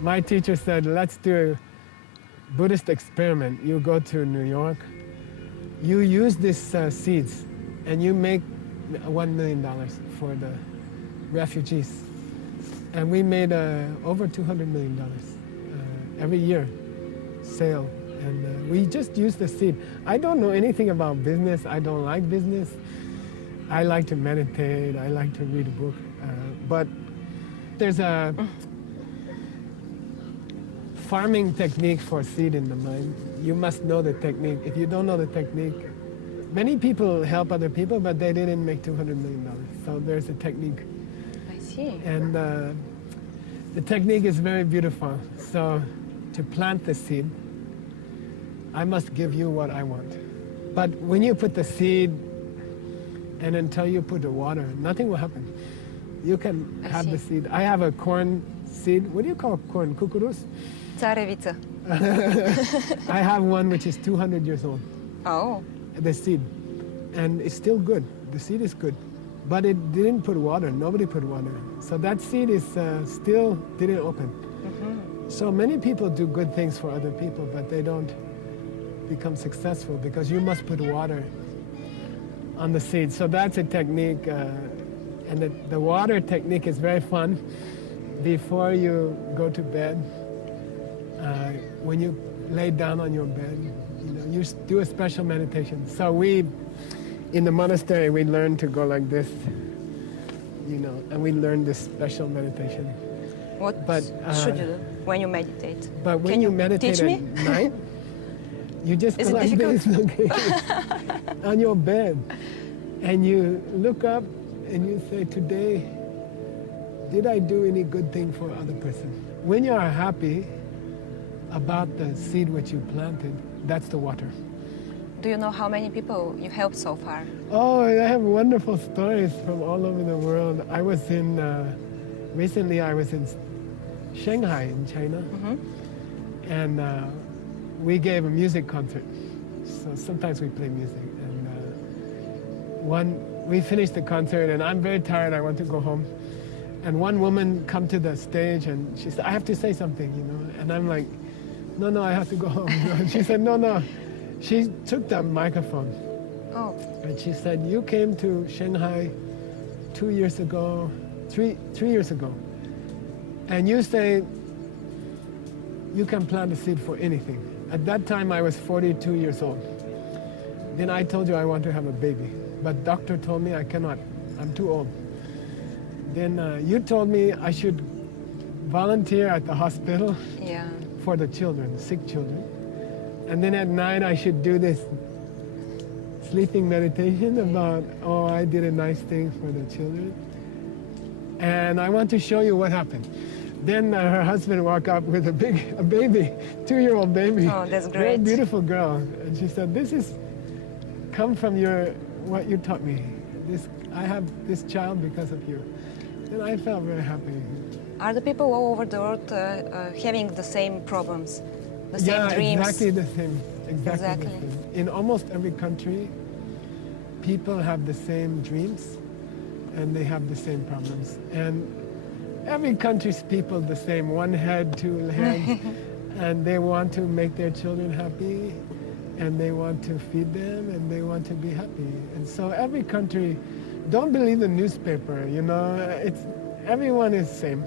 My teacher said, let's do a Buddhist experiment. You go to New York, you use these seeds, and you make $1 million for the refugees. And we made over $200 million every year sale. And we just use the seed. I don't know anything about business. I don't like business. I like to meditate. I like to read a book. But there's a farming technique for seed in the mind. You must know the technique. If you don't know the technique, many people help other people, but they didn't make $200 million. So there's a technique. I see. And the technique is very beautiful. So to plant the seed, I must give you what I want. But when you put the seed and until you put the water, nothing will happen. You can have the seed. I have a corn seed. What do you call corn? Kukurus? Царевица. I have one which is 200 years old. Oh. The seed. And it's still good. The seed is good. But it didn't put water. Nobody put water. So that seed is still didn't open. So many people do good things for other people, but they don't become successful because you must put water on the seed. So that's a technique. And the water technique is very fun. Before you go to bed, when you lay down on your bed, you do a special meditation. So we, in the monastery, we learn to go like this, and we learn this special meditation. What should you do when you meditate? But when you meditate teach me? at night, you just Is go it like difficult? this, okay, on your bed, and you look up and you say, today, did I do any good thing for other person? When you are happy about the seed which you planted, that's the water. Do you know how many people you helped so far? Oh, I have wonderful stories from all over the world. I was in, recently I was in Shanghai in China, and we gave a music concert. So sometimes we play music. And we finished the concert and I'm very tired, I want to go home. And one woman come to the stage and she said, I have to say something, And I'm like, no, I have to go home. She said, no. She took the microphone. Oh. And she said, you came to Shanghai 2 years ago, three years ago. And you say you can plant a seed for anything. At that time, I was 42 years old. Then I told you I want to have a baby. But doctor told me I cannot. I'm too old. Then you told me I should volunteer at the hospital for the children, sick children. And then at night I should do this sleeping meditation about, I did a nice thing for the children. And I want to show you what happened. Then her husband walked up with a baby, 2-year-old baby. Oh, that's great. Very beautiful girl. And she said, this is come from what you taught me. I have this child because of you. And I felt very happy. Are the people all over the world having the same problems, the same dreams? Exactly the same. Exactly the same. In almost every country, people have the same dreams and they have the same problems. And every country's people the same, one head, two legs, and they want to make their children happy, and they want to feed them, and they want to be happy. And so every country, don't believe the newspaper, everyone is same.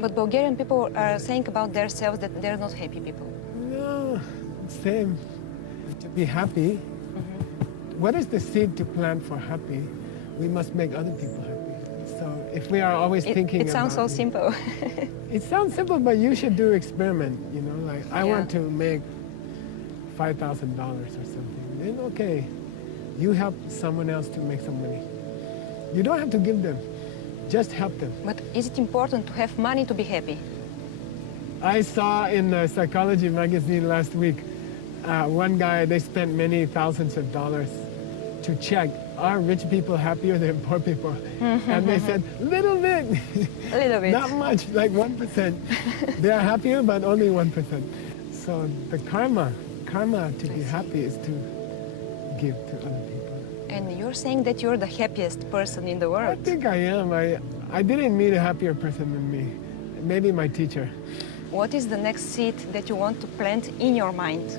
But Bulgarian people are saying about themselves that they're not happy people. No, same. To be happy, what is the seed to plant for happy? We must make other people happy. So if we are always thinking it sounds so simple. It sounds simple, but you should do experiment, like I want to make $5,000 or something. Then okay, you help someone else to make some money. You don't have to give them, just help them. But is it important to have money to be happy? I saw in a psychology magazine last week, one guy, they spent many thousands of dollars to check, are rich people happier than poor people? And they said, little bit. A little bit. Not much, like 1%. They are happier, but only 1%. So the karma to be happy is to give to other people. And you're saying that you're the happiest person in the world. I think I am. I didn't meet a happier person than me. Maybe my teacher. What is the next seed that you want to plant in your mind?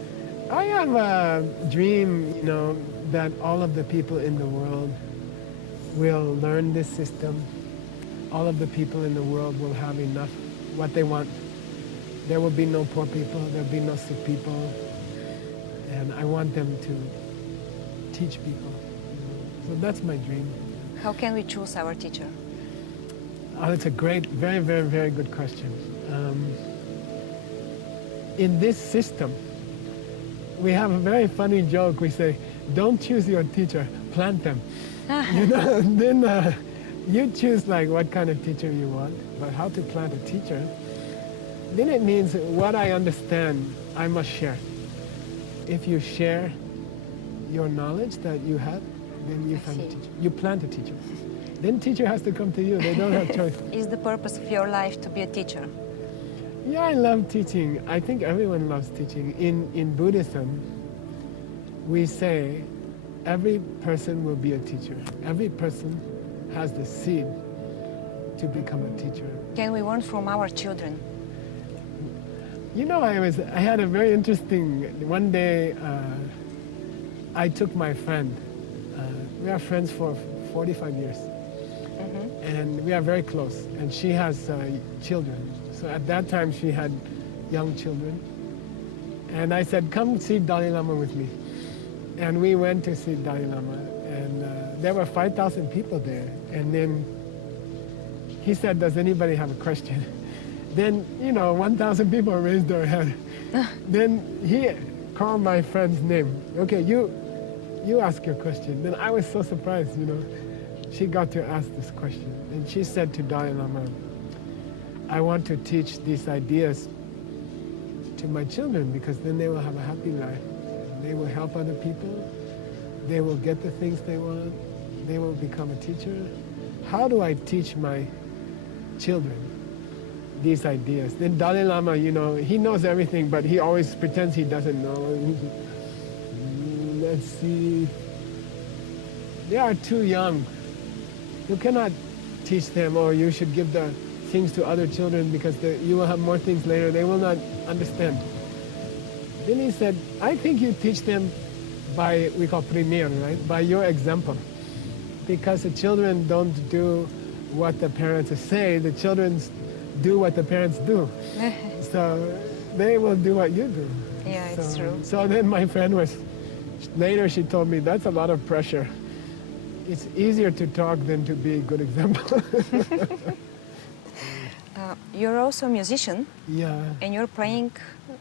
I have a dream, you know, that all of the people in the world will learn this system. All of the people in the world will have enough, what they want. There will be no poor people, there will be no sick people. And I want them to teach people. So that's my dream. How can we choose our teacher? Oh, that's a great, very, very, very good question. In this system, we have a very funny joke. We say, don't choose your teacher, plant them. You know, then you choose like what kind of teacher you want, but how to plant a teacher, then it means what I understand, I must share. If you share your knowledge that you have, then you find a teacher. You plant a teacher. Then teacher has to come to you. They don't have choice. Is the purpose of your life to be a teacher? Yeah, I love teaching. I think everyone loves teaching. In Buddhism, we say every person will be a teacher. Every person has the seed to become a teacher. Can we learn from our children? You know, I had a very interesting, one day I took my friend. We are friends for 45 years. And we are very close. And she has children. So at that time she had young children. And I said, come see Dalai Lama with me. And we went to see Dalai Lama. And there were 5,000 people there. And then he said, does anybody have a question? Then, you know, 1,000 people raised their hand. Then he called my friend's name. Okay, you ask your question. Then I was so surprised, you know. She got to ask this question. And she said to Dalai Lama, I want to teach these ideas to my children because then they will have a happy life. They will help other people. They will get the things they want. They will become a teacher. How do I teach my children these ideas? Then Dalai Lama, you know, he knows everything, but he always pretends he doesn't know. Let's see. They are too young. You cannot teach them, or you should give the things to other children because you will have more things later. They will not understand. Then he said, I think you teach them by, we call premier, right? By your example. Because the children don't do what the parents say, the children do what the parents do. So they will do what you do. Yeah, it's true. So then my friend later she told me, that's a lot of pressure. It's easier to talk than to be a good example. You're also a musician. Yeah. And you're playing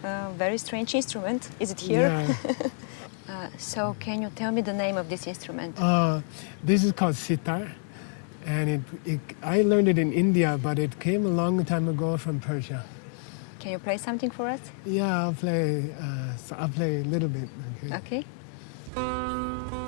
a very strange instrument. Is it here? Yeah. So can you tell me the name of this instrument? This is called sitar. And I learned it in India, but it came a long time ago from Persia. Can you play something for us? Yeah, I'll play a little bit. Okay. Okay.